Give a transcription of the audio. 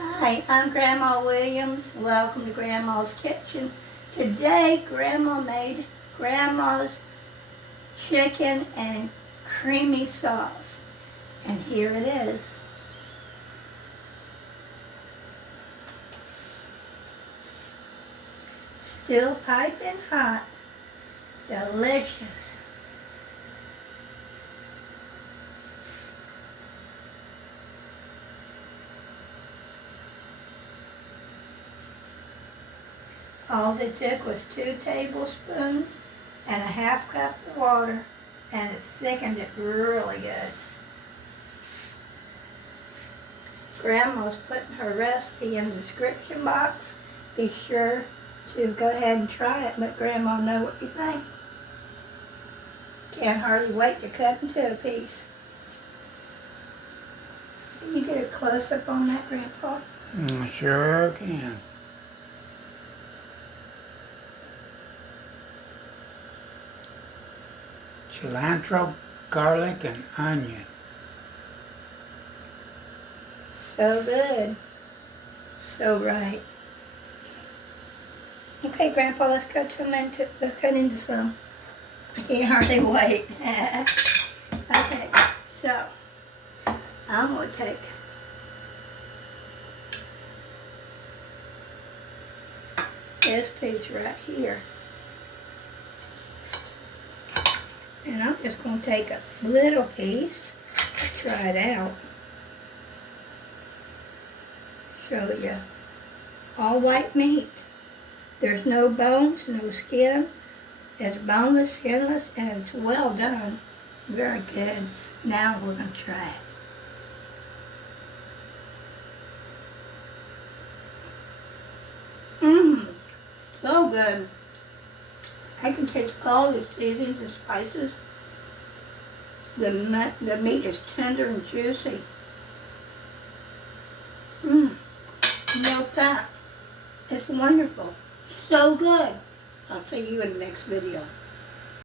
Hi, I'm Grandma Williams. Welcome to Grandma's Kitchen. Today, Grandma made Grandma's chicken and creamy sauce. And here it is. Still piping hot. Delicious. All it took was 2 tablespoons and a half cup of water, and it thickened it really good. Grandma's putting her recipe in the description box. Be sure to go ahead and try it and let Grandma know what you think. Can't hardly wait to cut into a piece. Can you get a close-up on that, Grandpa? Sure can. Cilantro, garlic, and onion. So good. So right. Okay, Grandpa, let's cut into some. I can't hardly wait. Okay, so I'm gonna take this piece right here. And I'm just going to take a little piece to try it out. Show you. All white meat. There's no bones, no skin. It's boneless, skinless, and it's well done. Very good. Now we're going to try it. So good. I can taste all the seasonings and spices. The meat is tender and juicy. No fat. It's wonderful. So good. I'll see you in the next video.